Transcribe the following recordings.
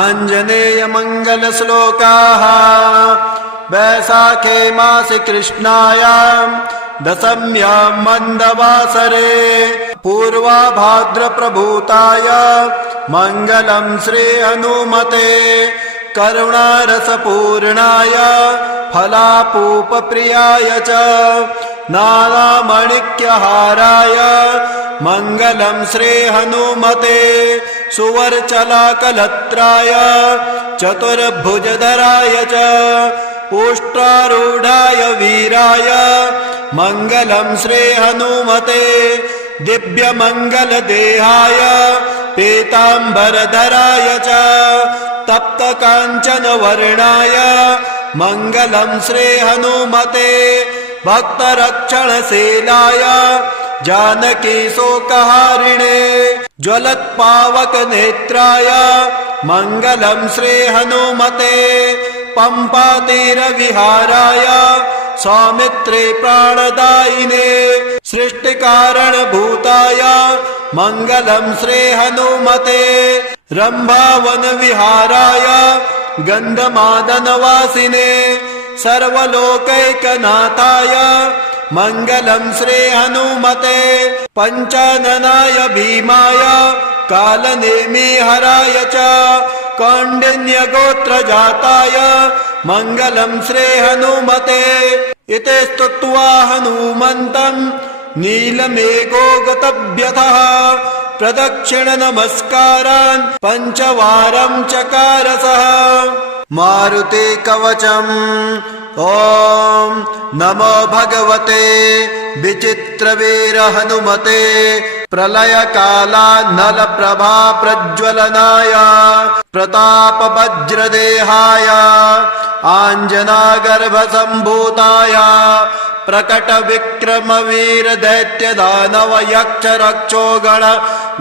आञ्जनेय मंगल श्लोकाः वैशाखे मासि कृष्णायां दशम्यां मंदवासरे पूर्वाभाद्रप्रभूताय मंगलं श्री हनुमते करुणारसपूर्णाय फलापूपप्रियाय च नानामणिक्यहाराय मंगलं श्री हनुमते सुवर्चलाकलत्राय चतुर्भुजधराय च उष्ट्रारूढाय वीराय मंगलं श्री हनुमते दिव्यमंगलदेहाय पीताम्बरधराय च तप्तकाञ्चनवर्णाय मंगलं श्री हनुमते भक्तरक्षणशीलाय जानकी शोकहारिणे ज्वलत्पावकनेत्राय मंगलं श्री हनुमते पंपातीरविहाराय सौमित्रे प्राणदायिने सृष्टिकारणभूताय मंगलं श्री हनुमते रंभावनविहाराय गन्धमादनवासिने सर्वलोकैकनाथाय मंगलं श्री हनुमते पंचाननाय भीमाय कालनेमिहराय च कौंडिन्यगोत्रजाताय मंगलं श्री हनुमते इति स्तुत्वा हनुमन्तं नीलमेघो गतव्यथः प्रदक्षिण नमस्कारान् पंचवारं चकार सः मारुते कवचम् ओम नमो भगवते विचित्रवीर हनुमते प्रलय काला नल प्रभा प्रज्वलनाय प्रताप वज्रदेहाय आंजना गर्भ संभूताय प्रकट विक्रम वीर दैत्य दानव यक्ष रक्षो गण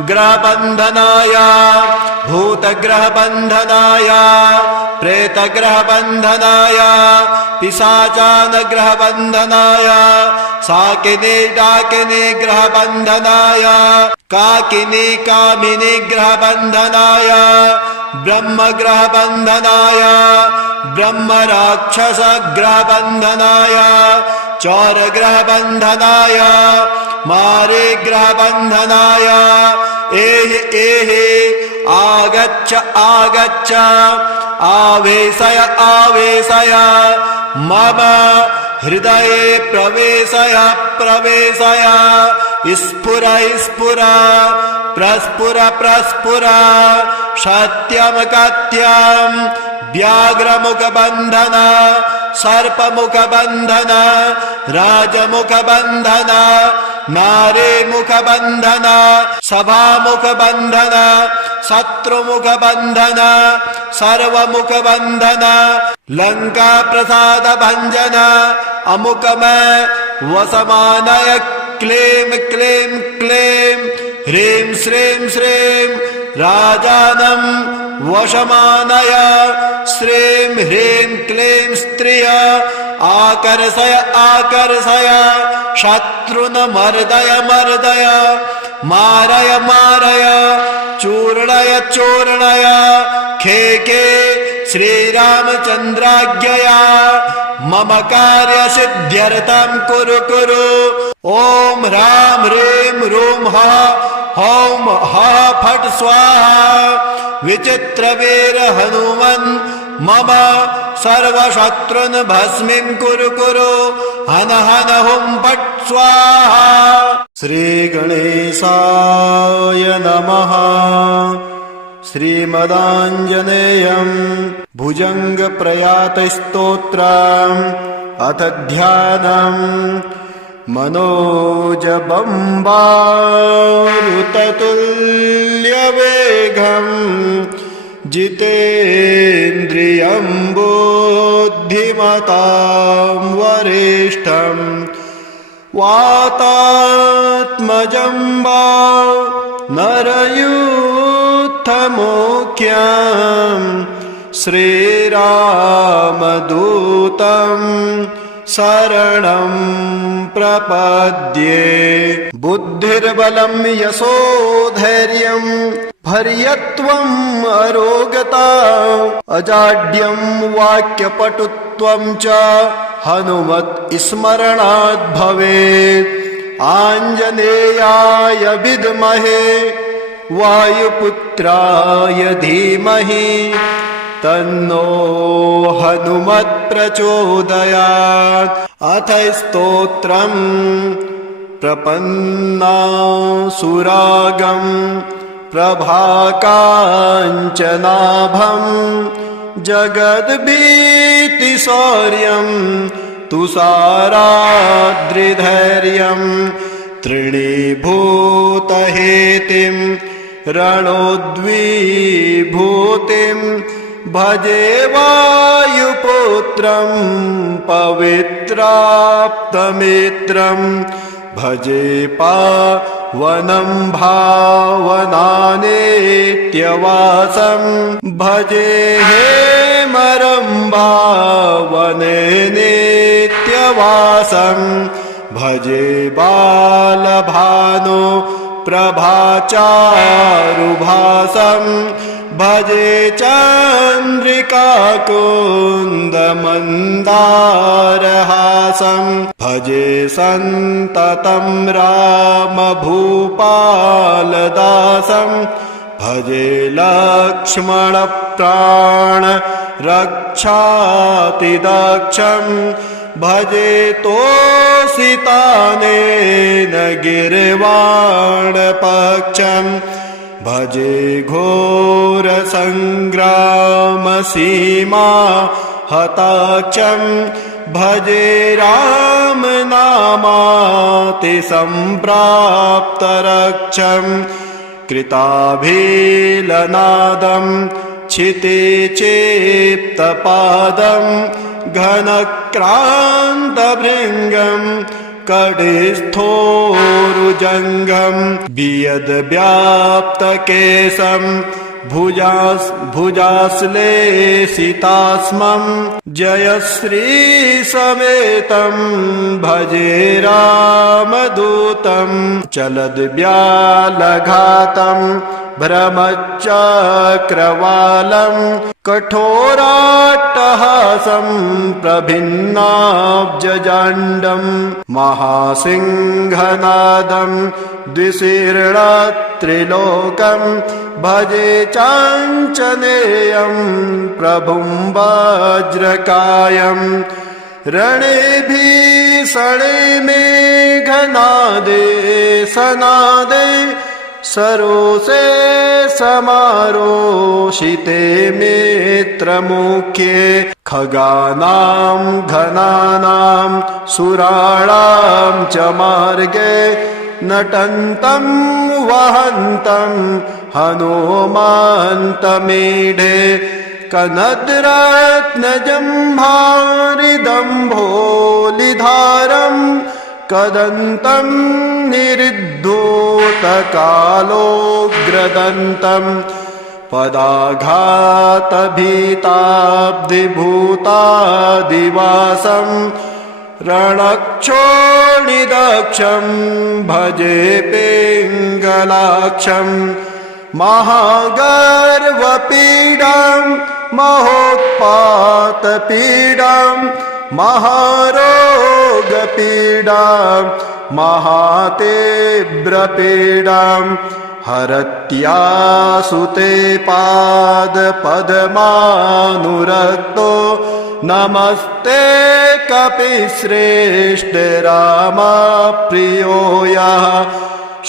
ग्रह बंधनाय भूत ग्रह बंधनाय प्रेत ग्रह बंधनाय पिशाचान ग्रह बंधनाय साकिनी डाकिनी ग्रह बंधनाय काकिनी कामिनी ग्रह बंधनाय ब्रह्म ग्रह बंधनाय ब्रह्म राक्षस ग्रह बंधनाय चौर ग्रह बंधनाय मारे ग्रह बंधनाय एहि आगच्छ आगच्छ आवेशय आवेशय मम हृदये प्रवेशय प्रवेशय स्फुर स्फुर प्रस्फुर प्रस्फुर सत्यम कथ्यम व्याघ्रमुख बंधन सर्पमुख बंधन राजमुख बंधन नारे मुख बंधन सभामुख बंधन शत्रुमुख बंधन सर्वमुख बंधन लंका प्रसाद भंजन अमुकमय वसमानय क्लेम क्लेम क्लेम ह्रीं श्रीं श्रीं राजानं वशमानय श्रीं ह्रीं क्लीं स्त्रिय आकर्षय आकर्षय शत्रुन मर्दय मर्दय मारय मारय चूर्णय चूर्णय खेके श्रीरामचन्द्राज्ञया मम कार्य सिद्ध्यर्थं कुरु कुरु ओम राम ह्रीं रूं ह हौं ह फट् स्वाहा विचित्रवीर हनुमन् मम सर्वशत्रुन् भस्मीं कुरु कुरु हन हन हुं फट् स्वाहा। श्री गणेशाय नमः। श्रीमदाञ्जनेयं भुजंग प्रयात स्तोत्रम् अथ ध्यानम् मनोजबम्बारुततुल्यवेगम् जितेन्द्रियं बुद्धिमतां वरिष्ठम् वातात्मजं नरयूथमुख्यं श्रीरामदूतं शरणं प्रपद्ये। बुद्धिर्बलं यशोधैर्यं हर्यत्वम् अरोगता अजाड्यं वाक्यपटुत्वं च हनुमत् स्मरणात् भवेत् आञ्जनेयाय विद्महे वायुपुत्राय धीमहि तन्नो हनुमत् प्रचोदयात्। अथ स्तोत्रम् प्रपन्नासुरागं प्रभाकाञ्चनाभं जगद्भीतिशौर्यं तुषाराद्रिधैर्यं तृणीभूतहेतिं रणोद्विभूतिं भजे वायुपुत्रं पवित्राप्तमित्रं भजे पावनं भावनानेत्यवासं भजे हेमरम्भावने नित्यवासं भजे बालभानो प्रभाचारुभासं भजे चन्द्रिकाकुन्दमन्दारहासं भजे सन्ततं रामभूपालदासं भजे लक्ष्मणप्राणरक्षातिदक्षं भजे तोषितानेन गिर्वाणपक्षं भजे घोरसङ्ग्रामसीमा हताक्षं भजे रामनामातिसम्प्राप्तरक्षं कृताभिलनादं क्षिते चेप्तपादं घनक्रान्तभृङ्गं कटिस्थोरुजङ्गं वियद्व्याप्तकेशं भुजाश्लेषितास्मं जयश्रीसमेतं भजे रामदूतं चलद्व्यालघातं भ्रमचक्रवालं कठोराट्टहासं प्रभिन्नाब्जजाण्डं महासिंहनादं द्विशीर्णत्रिलोकं भजे चाञ्चनेयं प्रभुं वज्रकायं रणे भीषणे मेघनादे सनादे सरोषे समारोषिते मित्रमुख्ये खगानां घनानां सुराणां च मार्गे नटन्तं वहन्तं हनुमन्तमीढे कनद्रत्नजम्भारिदम्भोलिधारं कदन्तं निरुद्धोतकालोग्रदन्तं पदाघातभीताब्धिभूतादिवासं रणक्षोणिदक्षं भजे पिङ्गलाक्षं महागर्वपीडां महोत्पातपीडां महारोगपीडां महातीव्रपीडां हरत्यासुते पादपद्मानुरक्तो नमस्ते कपिश्रेष्ठ रामप्रियो यः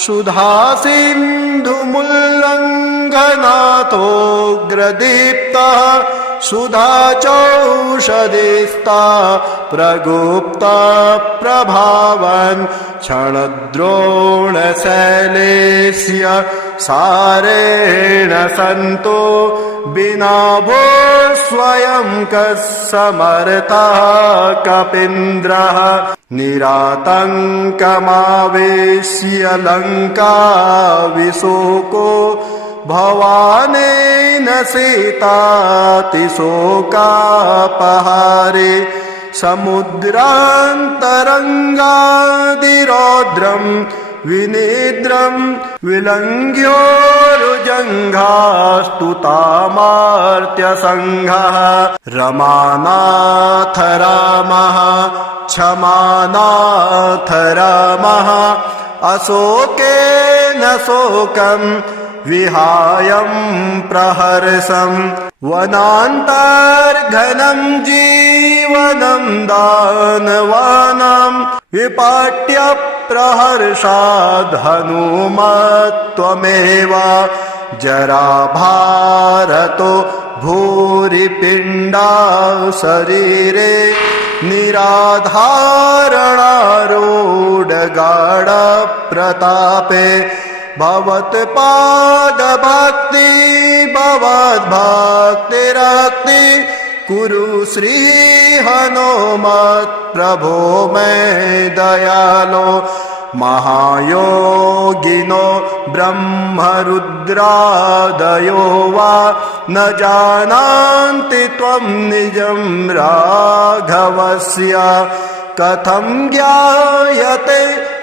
सुधासिन्धुमुल्लङ्घनाथोऽग्रदीप्तः सुधाचौषधिस्ता प्रगुप्ता प्रभावन् क्षणद्रोणशैलेस्य सारेण सन्तो विना भो स्वयं कस्समर्थः कपीन्द्रः निरातङ्कमावेश्य लङ्का विशोको भवानेन सीतातिशोकापहारे समुद्रान्तरङ्गादिरौद्रं विनिद्रं विलङ्घ्योरुजङ्घास्तुतामार्त्यसङ्घः रमानाथ रामः क्षमानाथ रामः अशोकेन शोकं विहायं प्रहर्षं वनान्तर्घनं जीवनं दानवानां विपाट्य प्रहर्षाद् हनुमत्त्वमेव जराभारतो भूरिपिण्डा शरीरे निराधारणारूढगाढप्रतापे भवत्पादभक्ति भवद्भक्तिरक्ति कुरु श्री हनुमत्प्रभो मे दयालो महायोगिनो ब्रह्मरुद्रादयो वा न जानन्ति त्वं निजं राघवस्य कथं ज्ञायते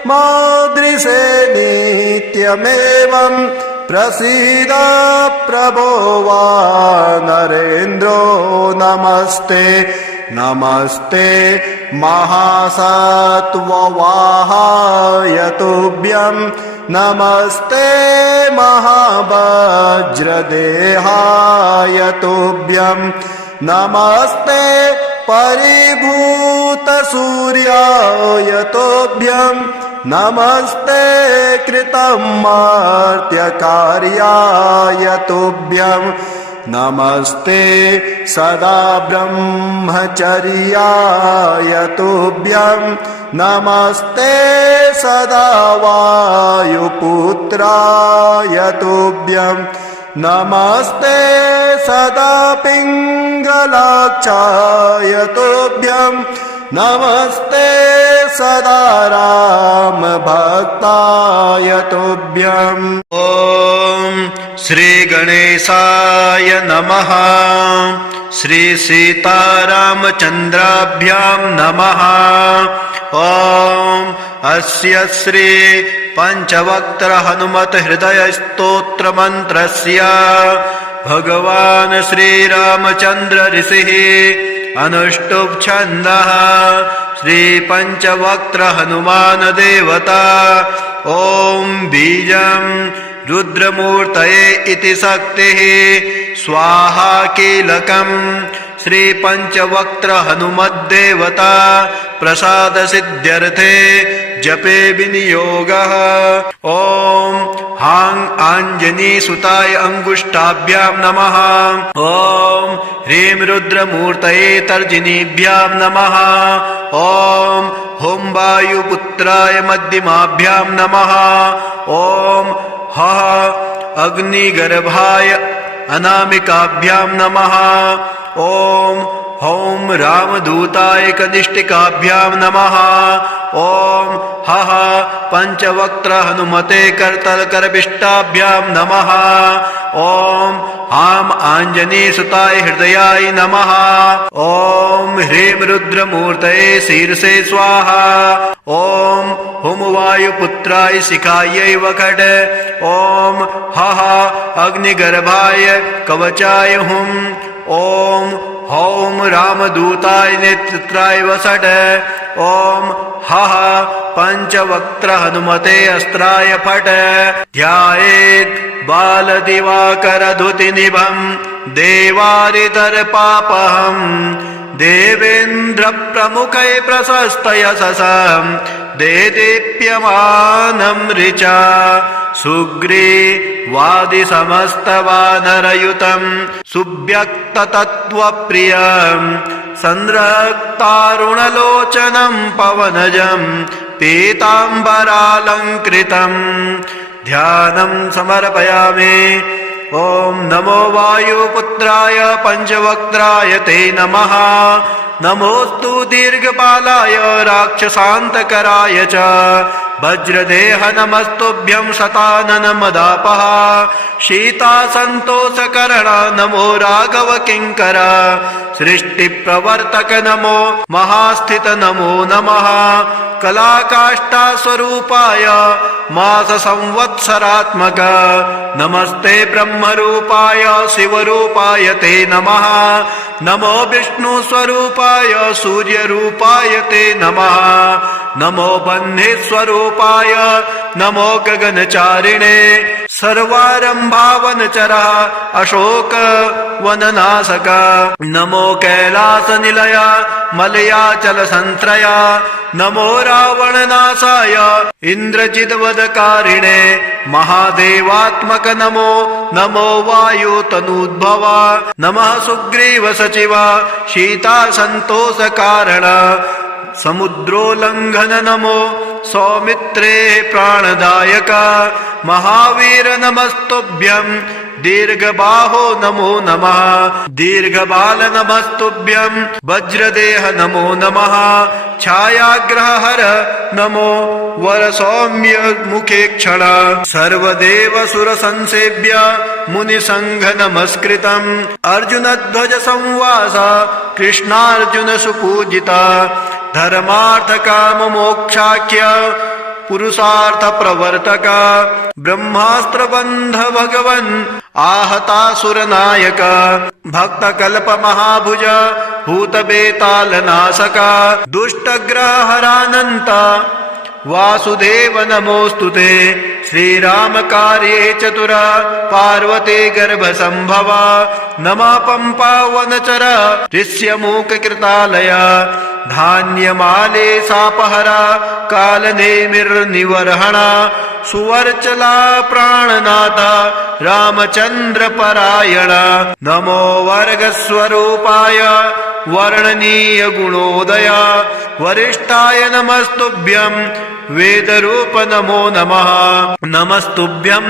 मादृशे नित्यमेवं प्रसीद प्रभो वा नरेन्द्रो नमस्ते नमस्ते महासत्त्ववाहाय तुभ्यं नमस्ते महावज्रदेहाय तुभ्यं नमस्ते परिभूतसूर्याय तुभ्यं नमस्ते कृतमर्त्यकार्याय तुभ्यं नमस्ते सदा ब्रह्मचर्याय तुभ्यं नमस्ते सदा वायुपुत्राय तुभ्यं नमस्ते सदा पिङ्गलाक्षाय तुभ्यं नमस्ते सदा रामभक्ताय तुभ्यम् ॐ श्री गणेशाय नमः श्री सीतारामचन्द्राभ्यां नमः ॐ अस्य श्री पंचवक्त्र हनुमत हृदय स्तोत्र मंत्रस्य भगवान् श्रीरामचन्द्र ऋषिः अनुष्टुप् छन्दः श्री पंचवक्त्र हनुमान देवता ॐ बीजं रुद्रमूर्तये इति शक्तिः स्वाहा कीलकं श्री पंचवक्त्र हनुमद्देवता प्रसाद सिद्ध्यर्थे जपे विनियोगः ॐ हां आञ्जनी सुताय अंगुष्ठाभ्यां नमः ॐ ह्रीं रुद्रमूर्तये तर्जनीभ्यां नमः ॐ हुं वायुपुत्राय मध्यमाभ्यां नमः ॐ हः अग्निगर्भाय अनामिकाभ्यां नमः ॐ हौं रामदूताय कनिष्ठिकाभ्यां नमः ॐ हः पंचवक्त्र हनुमते करतलकरविष्टाभ्यां नमः ॐ हां आञ्जनेयसुताय हृदयाय नमः ॐ ह्रीं रुद्रमूर्तये शीर्षे स्वाहा ॐ हुं वायुपुत्राय शिखायै वखड् ॐ हः अग्निगर्भाय कवचाय हुं ॐ हौं रामदूताय नेत्राय वषड् ॐ हः पंचवक्त्र हनुमते अस्त्राय फट् ध्यायेत् बालदिवाकरधुतिनिभं देवारितर्पापहम् देवेन्द्र प्रमुखै प्रशस्तयशसं देदीप्यमानं ऋचा सुग्रीवादिसमस्तवानरयुतं सुव्यक्ततत्त्वप्रियं संरक्तारुणलोचनं पवनजं पीताम्बरालङ्कृतं ध्यानं समर्पयामि ॐ नमो वायुपुत्राय पंचवक्त्राय ते नमः नमोस्तु दीर्घपालाय राक्षसान्तकराय च वज्रदेह नमस्तुभ्यं शतानन मदापः शीतासन्तोषकरण नमो राघव किङ्कर सृष्टिप्रवर्तक नमो महास्थित नमो नमः कलाकाष्ठास्वरूपाय मास संवत्सरात्मक नमस्ते ब्रह्मरूपाय शिवरूपाय ते नमः नमो विष्णुस्वरूपाय सूर्यरूपाय ते नमः नमो बह्निस्वरूपाय नमो गगनचारिणे सर्वारम्भावनचरः अशोक वननाशक नमो कैलासनिलय मलयाचलसन्त्रय नमो रावणनाशाय इन्द्रजिद्वदकारिणे महादेवात्मक नमो नमो वायुतनूद्भव नमः सुग्रीव सचिव शीतासन्तोषकारण समुद्रोल्लङ्घन नमो सौमित्रे प्राणदायक महावीर नमस्तुभ्यं दीर्घबाहो नमो नमः दीर्घबाल नमस्तुभ्यं वज्रदेह नमो नमः छायाग्रहहर नमो वरसौम्य मुखे क्षण सर्वदेव सुरसंसेव्य मुनिसंघ नमस्कृतम् अर्जुनध्वज संवास कृष्णार्जुन सुपूजिता धर्मार्थ काम मोक्षाख्य पुरुषार्थ प्रवर्तक ब्रह्मास्त्र बंध भगवन् आहतासुर नायक भक्त कल्प महाभुज भूत बेताल नाशक दुष्टग्रह हरानंत वासुदेव नमोस्तुते श्रीराम कार्ये चतुर पार्वती गर्भ संभव नमः पंपा वनचर ऋष्यमूक कृतालय धान्यमाले सापहरा कालनेमिर्निवर्हणा सुवर्चला प्राणनाथ रामचंद्र परायण नमो वर्गस्वरूपाय वर्णनीय गुणोदय वरिष्ठाय नमस्तुभ्यं वेदरूप नमो नमः नमस्तुभ्यं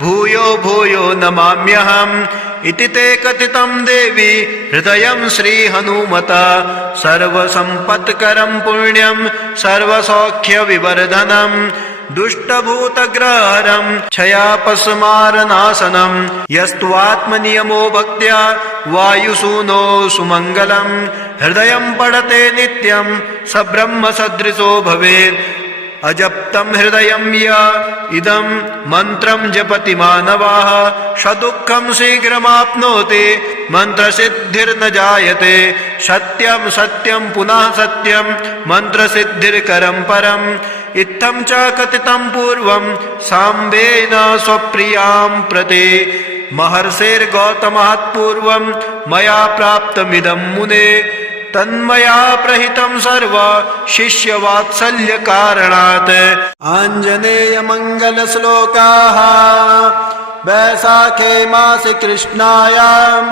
भूयो भूयो नमाम्यहम् इति ते कथितं देवी हृदयं श्रीहनुमत सर्वसम्पत्करं पुण्यं सर्वसौख्यविवर्धनं दुष्टभूतग्रहरं क्षयापस्मारनाशनं यस्त्वात्मनियमो भक्त्या वायुसूनो सुमङ्गलं हृदयं पठते नित्यं स ब्रह्मसदृशो भवेत् अजप्तं हृदयं य इदं मन्त्रं जपति मानवाः सदुःखं शीघ्रमाप्नोति मन्त्रसिद्धिर्न जायते सत्यं सत्यं पुनः सत्यं मन्त्रसिद्धिर्करं परम् इत्थं च कथितं पूर्वं साम्बेन स्वप्रियां प्रति महर्षेर्गौतमात् पूर्वं मया प्राप्तमिदं मुने तन्मया प्रहितं सर्व शिष्यवात्सल्य कारणात् आञ्जनेय मंगल श्लोकाः वैशाखे मासे कृष्णायां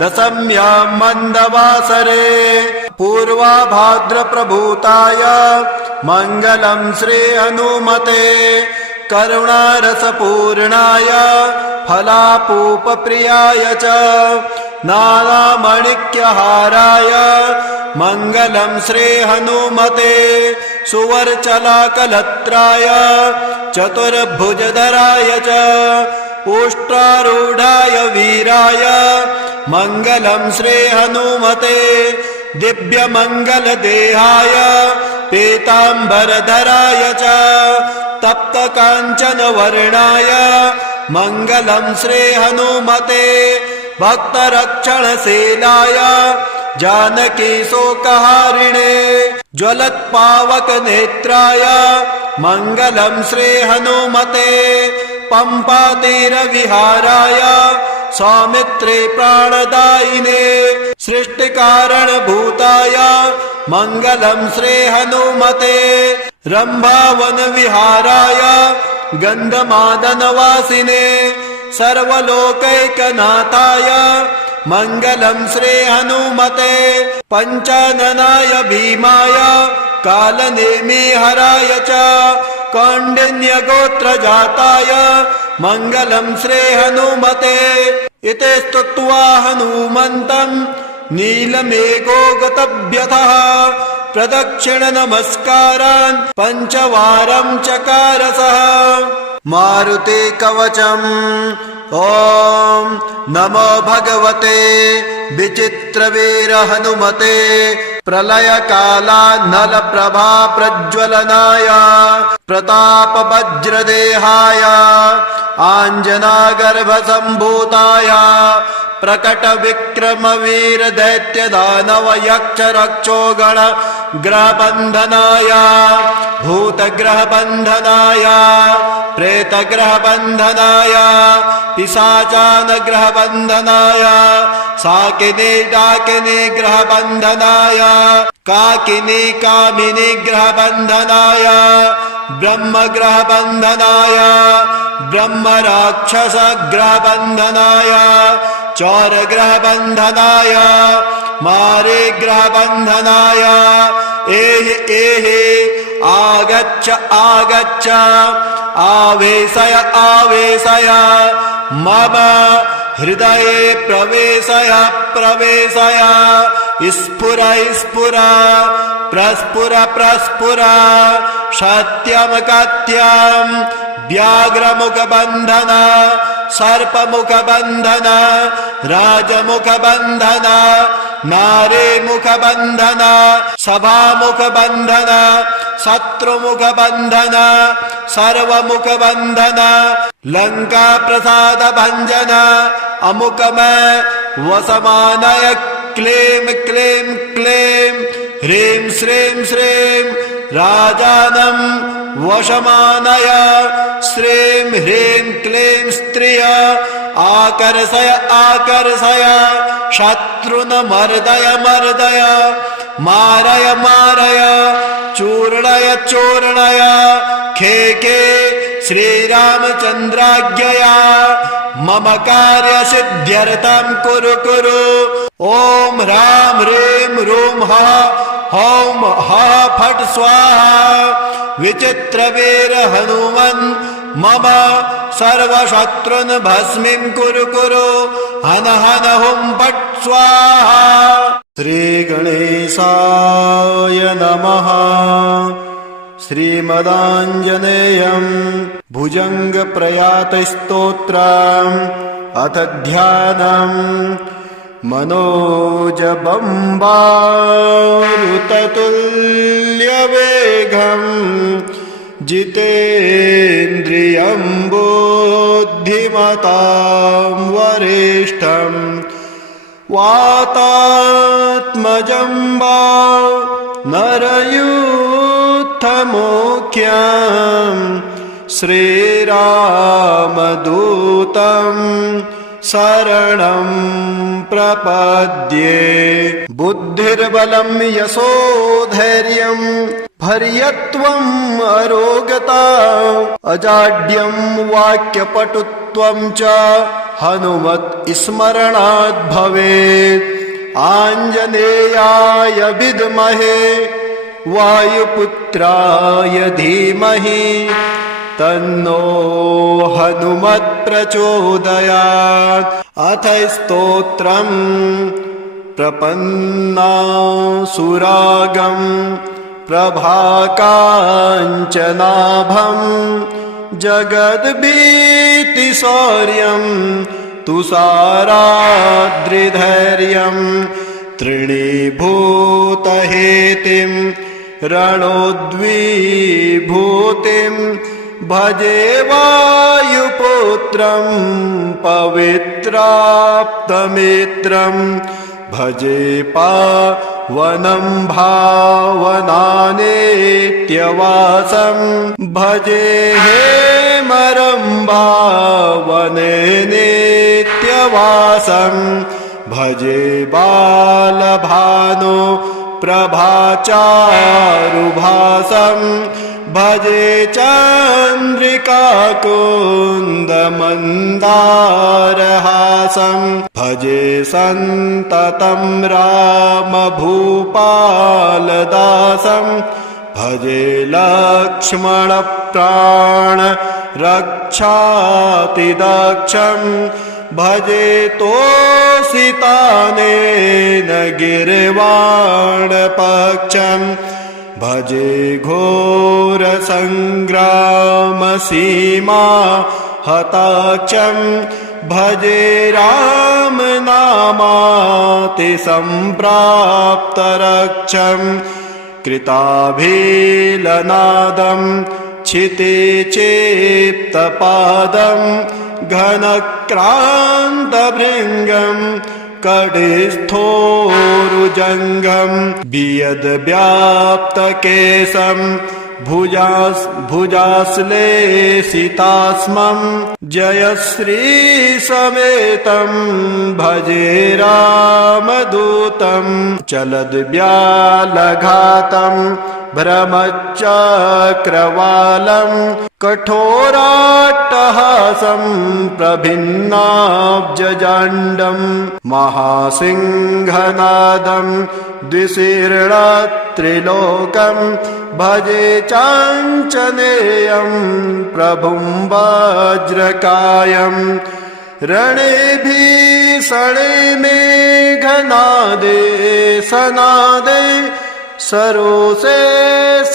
दशम्यां मन्दवासरे पूर्वाभाद्र प्रभूताय मंगलं श्री हनुमते करुणारसपूर्णाय फलापूपप्रियाय च नानामणिक्यहाराय मंगलं श्री हनुमते सुवर्चलाकलत्राय चतुर्भुजधराय च उष्ट्रारूढाय वीराय मंगलं श्री हनुमते दिव्यमंगलदेहाय पीताम्बरधराय च तप्तकाञ्चनवर्णाय मंगलं श्री हनुमते भक्तरक्षणशीलाय जानकी शोकहारिणे ज्वलत्पावकनेत्राय मंगलं श्री हनुमते पंपातीरविहाराय सौमित्रे प्राणदायिने सृष्टिकारणभूताय मंगलं श्री हनुमते रंभावनविहाराय गन्धमादनवासिने सर्वलोकैकनाथाय मंगलं श्री हनुमते पंचाननाय भीमाय कालनेमिहराय च कौंडिन्यगोत्रजाताय मंगलं श्री हनुमते इति स्तुत्वा हनुमन्तं नीलमेघो गतव्यथः प्रदक्षिण नमस्कारान् पञ्चवारं चकार सः। मारुति कवचम्। ॐ नमो भगवते विचित्रवीर हनुमते प्रलयकालानल प्रभा प्रज्वलनाय प्रताप वज्रदेहाय आञ्जनागर्भ सम्भूताय प्रकट विक्रम वीर दैत्य दानव यक्ष रक्षो गण ग्रह बंधनाय भूत ग्रह बंधनाय प्रेत ग्रह बंधनाय पिशाचान ग्रह बंधनाय साकिनी डाकिनी ग्रह बंधनाय काकिनी कामिनी ग्रह बंधनाय ब्रह्म ग्रह बंधनाय ब्रह्म राक्षस ग्रह बंधनाय चौर ग्रह बंधनाय मारे ग्रह बंधनाय एहि एहि आगच्छ आगच्छ आवेशय आवेशय मम हृदये प्रवेशय प्रवेशय स्फुर स्फुर प्रस्फुर प्रस्फुर सत्यम कथ्यम व्याघ्रमुख बंधन सर्पमुख बंधन राजमुख बंधन नारे मुख बंधन सभामुख बंधन शत्रुमुख बंधन सर्वमुख बंधन लंका प्रसाद भंजन अमुकमय वसमानय क्लेम क्लेम क्लेम ह्रीं श्रीं श्रीं राजानं वशमानय श्रीं ह्रीं क्लीं स्त्रिय आकर्षय आकर्षय शत्रुन मर्दय मर्दय मारय मारय चूर्णय चूर्णय खेके श्रीरामचन्द्राज्ञया मम कार्य सिद्ध्यर्थं कुरु कुरु। ओम ह्रां ह्रीं रूं हा हौं हा फट् स्वाहा विचित्रवीर हनुमन् मम सर्वशत्रुन् भस्मीं कुरु कुरु हन हन हुं फट् स्वाहा। श्रीगणेशाय नमः। श्रीमदाञ्जनेयं भुजङ्गप्रयातस्तोत्रम् अथ ध्यानम् मनोजबम्बारुततुल्यवेगं जितेन्द्रियं बुद्धिमतां वरिष्ठं वातात्मजं नरयूथमुख्यं श्रीरामदूतं शरणं प्रपद्ये। बुद्धिर्बलं यशोधैर्यं भर्यत्वम् अरोगता अजाड्यं वाक्यपटुत्वं च हनुमत् स्मरणात् भवेत्। आञ्जनेयाय विद्महे वायुपुत्राय धीमहि तन्नो हनुमत् प्रचोदयात्। अथ स्तोत्रम् प्रपन्नासुरागं प्रभाकाञ्चनाभं जगद्भीतिशौर्यं तुषाराद्रिधैर्यं तृणीभूतहेतिं रणोद्विभूतिं भजे वायुपुत्रं पवित्राप्तमित्रं भजे पावनं भावनानेत्यवासं भजे हेमरम्भावने नित्यवासं भजे बालभानो प्रभाचारुभासं भजे चन्द्रिकाकुन्दमन्दारहासं भजे सन्ततं रामभूपालदासं भजे लक्ष्मणप्राणरक्षातिदक्षं भजे तोषितानेन गिर्वाणपक्षम् भजे घोरसङ्ग्रामसीमा हताक्षम् भजे रामनामातिसम्प्राप्तरक्षम् कृताभिलनादम् छिते चेप्तपादम् घनक्रान्तभृङ्गम् कटिस्थोरुजङ्गम् वियद्व्याप्तकेशम् भुजाश्लेषितास्मम् जयश्रीसमेतम् भजे रामदूतम् चलद्व्यालघातम् भ्रमचक्रवालम् कठोराट्टहासम् प्रभिन्नाब्जजाण्डम् महासिंहनादम् द्विशीर्णत्रिलोकम् भजे चाञ्चनेयम् प्रभुं वज्रकायम् रणे भीषणे मेघनादे सनादे सरोषे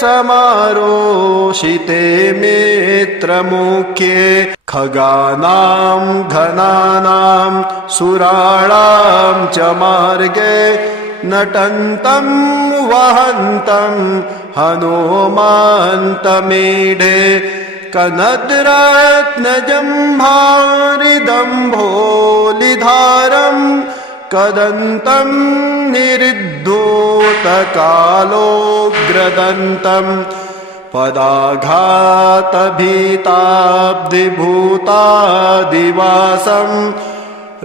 समारोषिते मित्रमुख्ये खगानां घनानां सुराणां च मार्गे नटन्तं वहन्तं हनुमन्तमीढे कनद्रत्नजम्भारिदम्भोलिधारम् कदन्तं निरुद्धोतकालोऽग्रदन्तम् पदाघातभीताब्धिभूतादिवासम्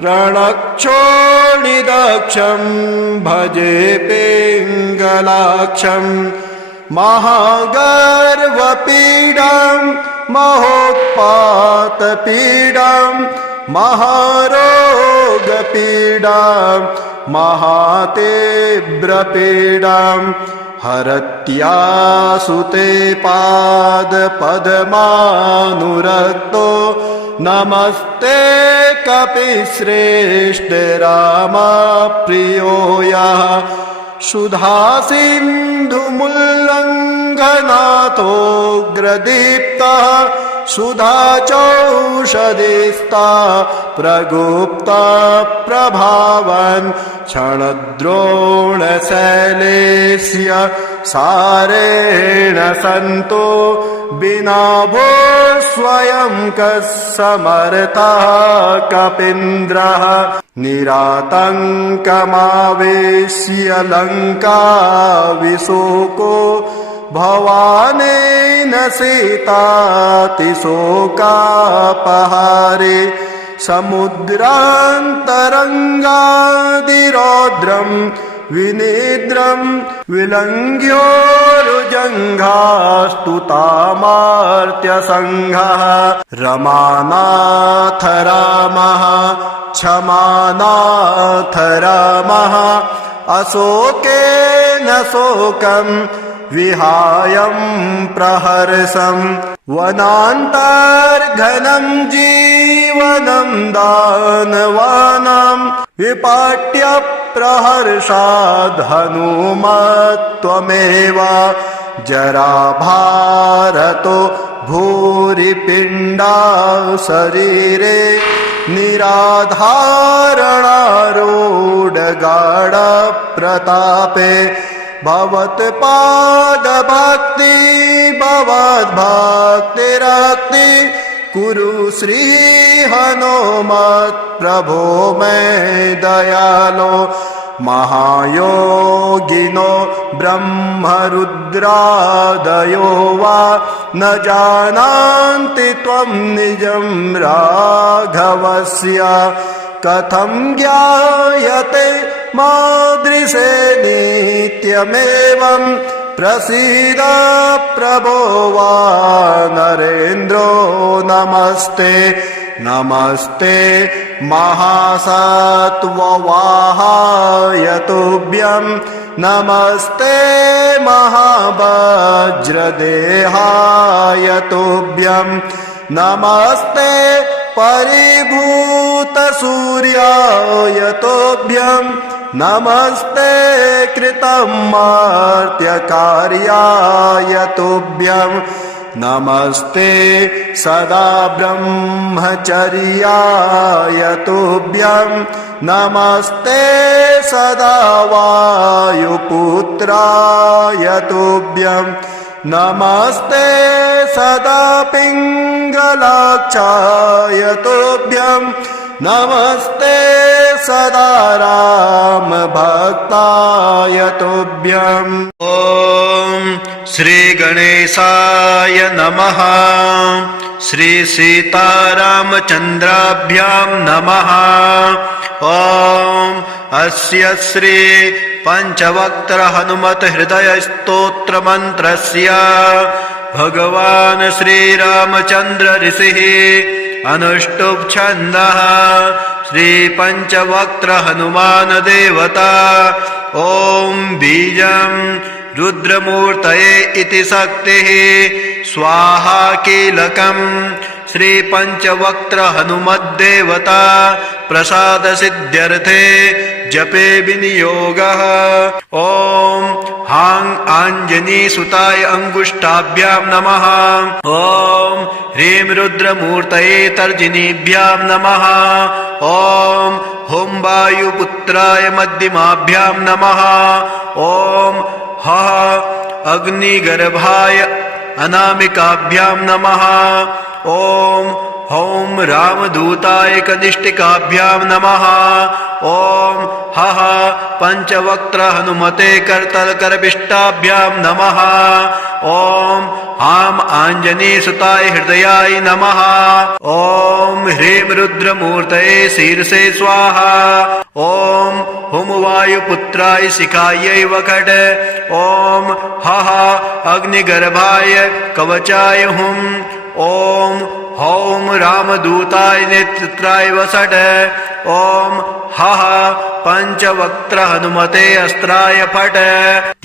रणक्षोणिदक्षम् भजे पिङ्गलाक्षम् महागर्वपीडाम् महोत्पातपीडाम् महारोगपीडाम् महातीव्रपीडाम् हरत्यासुते पादपद्मानुरक्तो नमस्ते कपिश्रेष्ठ रामप्रियो यः सुधासिन्धुमुल्लङ्घनाथोऽग्रदीप्तः सुधाचौषधिस्ता प्रगुप्ता प्रभावन् क्षणद्रोणशैलेस्य सारेण सन्तो विना भो स्वयं कः समर्थः कपीन्द्रः निरातङ्कमावेश्य लङ्का विशोको भवानेन सीतातिशोकापहारे समुद्रान्तरङ्गादिरौद्रम् विनिद्रम् विलङ्घ्योरुजङ्घास्तुतामार्त्यसङ्घः रमानाथ रामः क्षमानाथ रामः अशोकेन शोकम् विहायम् प्रहर्षम् वनान्तर्घनम् जीवनम् दानवानाम् विपाट्य प्रहर्षाद् हनुमत्वमेव जराभारतो भूरि पिण्डा शरीरे निराधारणारूढगाढ प्रतापे भवत्पादभक्ति भवद्भक्तिरक्ति कुरु श्री हनुमत् प्रभो मे दयालो महायोगिनो ब्रह्मरुद्रादयो वा न जानन्ति त्वं निजं राघवस्य कथं ज्ञायते मादृशे नित्यमेवं प्रसीद प्रभो वा नरेन्द्रो नमस्ते नमस्ते महासत्त्ववाहाय तुभ्यं नमस्ते महावज्रदेहाय तुभ्यं नमस्ते परिभूतसूर्याय तोभ्यं नमस्ते कृतमर्त्यकार्याय तोभ्यं नमस्ते सदा ब्रह्मचर्याय तोभ्यं नमस्ते सदा वायुपुत्राय तोभ्यं नमस्ते सदा पिङ्गलाक्षाय तोभ्यं नमस्ते सदा रामभक्ताय तोभ्यम्। ॐ श्री गणेशाय नमः। श्री सीतारामचन्द्राभ्यां नमः। ॐ अस्य श्री पंचवक्त्र हनुमत हृदय स्तोत्र मंत्रस्य भगवान् श्रीरामचन्द्र ऋषिः अनुष्टुप् छन्दः श्री पंचवक्त्र हनुमान देवता। ॐ बीजं रुद्रमूर्तये इति शक्तिः स्वाहा कीलकम् श्री पंचवक्त्र हनुमद्देवता प्रसाद सिद्ध्यर्थे जपे विनियोगः। ॐ हां आञ्जनी सुताय अंगुष्ठाभ्यां नमः। ॐ ह्रीं रुद्रमूर्तये तर्जनीभ्यां नमः। ॐ हुं वायुपुत्राय मध्यमाभ्यां नमः। ॐ हः अग्निगर्भाय अनामिकाभ्यां नमः। ॐ हौं रामदूताय कनिष्ठिकाभ्यां नमः। ॐ हः पंचवक्त्र हनुमते करतलकरपिष्टाभ्यां नमः। ॐ हां आञ्जनेयसुताय हृदयाय नमः। ॐ ह्रीं रुद्रमूर्तये शीर्षे स्वाहा। ॐ हुं वायुपुत्राय शिखायै वखड्। ॐ हः अग्निगर्भाय कवचाय हुं। ॐ हौं रामदूताय नेत्राय वषट्। ॐ हः पंचवक्त्र हनुमते अस्त्राय फट्।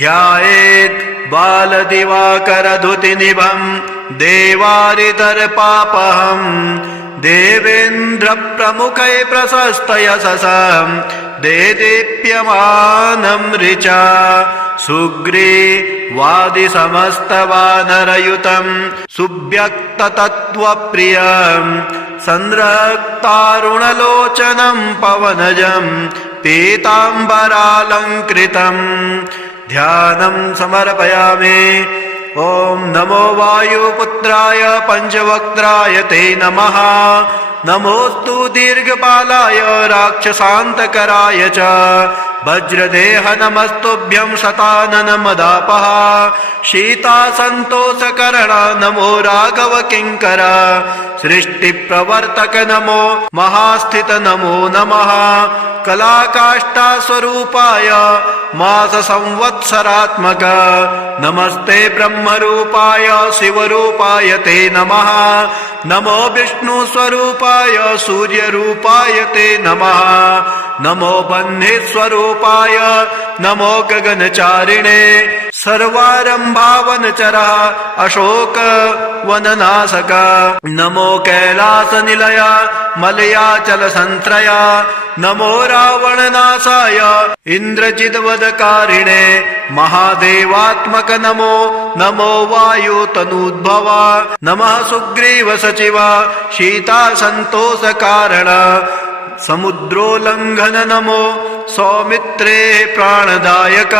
ध्यायेत् बालदिवाकरधुतिनिभं देवारितर्पापहम् देवेन्द्रप्रमुखै प्रशस्तयशसं देदीप्यमानं ऋचा सुग्रीवादिसमस्तवानरयुतं सुव्यक्ततत्त्वप्रियं संरक्तारुणलोचनं पवनजं पीताम्बरालङ्कृतं ध्यानं समर्पयामि। ॐ नमो वायुपुत्राय पंचवक्त्राय ते नमः। नमोस्तु दीर्घपालाय राक्षसान्तकराय च वज्रदेह नमस्तुभ्यं शतानन मदापः। शीतासन्तोषकरण नमो राघव किङ्कर सृष्टिप्रवर्तक नमो महास्थित नमो नमः। कलाकाष्ठास्वरूपाय मास संवत्सरात्मक नमस्ते ब्रह्मरूपाय शिवरूपाय ते नमः। नमो विष्णुस्वरूपाय सूर्यरूपाय ते नमः। नमो बह्निस्वरूपाय नमो गगनचारिणे सर्वारम्भावनचरः अशोकवननाशक नमो कैलासनिलय मलयाचलसन्त्रय नमो रावणनाशाय इन्द्रजिद्वदकारिणे महादेवात्मक नमो नमो वायुतनूद्भव नमः सुग्रीव सचिव शीतासन्तोषकारण समुद्रोल्लङ्घन नमो सौमित्रे प्राणदायक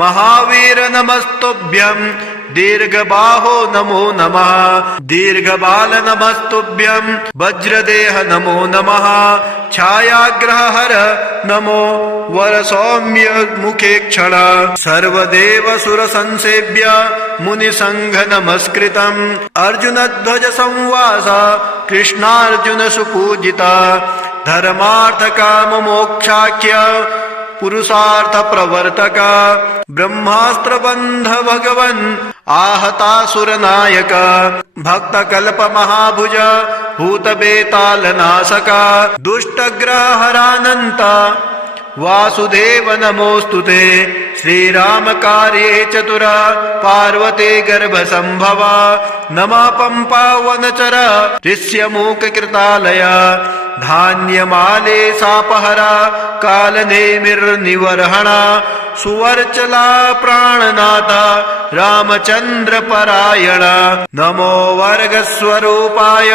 महावीर नमस्तुभ्यं दीर्घबाहो नमो नमः। दीर्घबाल नमस्तुभ्यं वज्रदेह नमो नमः। छायाग्रहहर नमो वरसौम्य मुखे क्षण सर्वदेव सुरसंसेव्य मुनिसंघ नमस्कृतम् अर्जुनध्वज संवास कृष्णार्जुन सुपूजिता धर्मार्थ काम मोक्षाख्य पुरुषार्थ प्रवर्तक ब्रह्मास्त्र बंध भगवन् आहतासुर नायक भक्त कल्प महाभुज भूत बेताल नाशक दुष्ट ग्रह हरानंत वासुदेव नमोस्तुते श्रीरामकार्ये चतुरा पार्वती गर्भसम्भवा नमा पम्पा वनचरा ऋष्यमूककृतालया धान्यमाले सापहरा कालनेमिर्निवर्हणा सुवर्चला प्राणनाथा रामचंद्र परायण नमो वर्गस्वरूपाय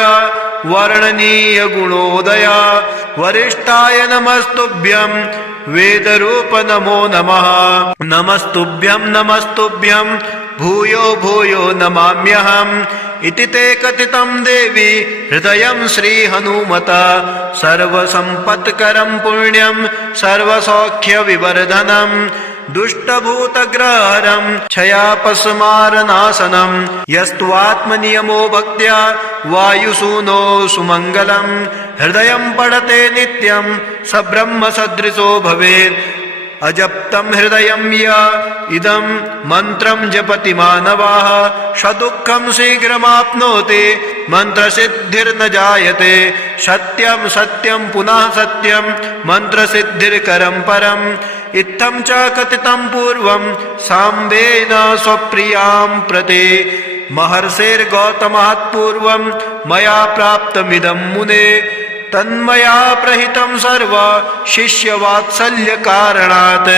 वर्णनीय गुणोदया वरिष्ठाय नमस्तुभ्यं वेदरूप नमो नमः नमस्तुभ्यं भूयो भूयो नमाम्यहम् इति ते कथितं देवी हृदयं श्रीहनुमता सर्वसम्पत्करं पुण्यं सर्वसौख्यविवर्धनं दुष्टभूतग्रहरं क्षयापस्मारनाशनं यस्त्वात्मनियमो भक्त्या वायुसूनो सुमङ्गलं हृदयं पठते नित्यं स ब्रह्मसदृशो भवेत् अजप्तं हृदयं य इदं मन्त्रं जपति मानवाः सदुःखं शीघ्रमाप्नोति मन्त्रसिद्धिर्न जायते सत्यं सत्यं पुनः सत्यं मन्त्रसिद्धिर्करं परम् इत्थं च कथितं पूर्वं साम्बेन स्वप्रियां प्रति महर्षिर्गौतमात् पूर्वं मया प्राप्तमिदं मुने तन्मया प्रहितं सर्व शिष्यवात्सल्य कारणात्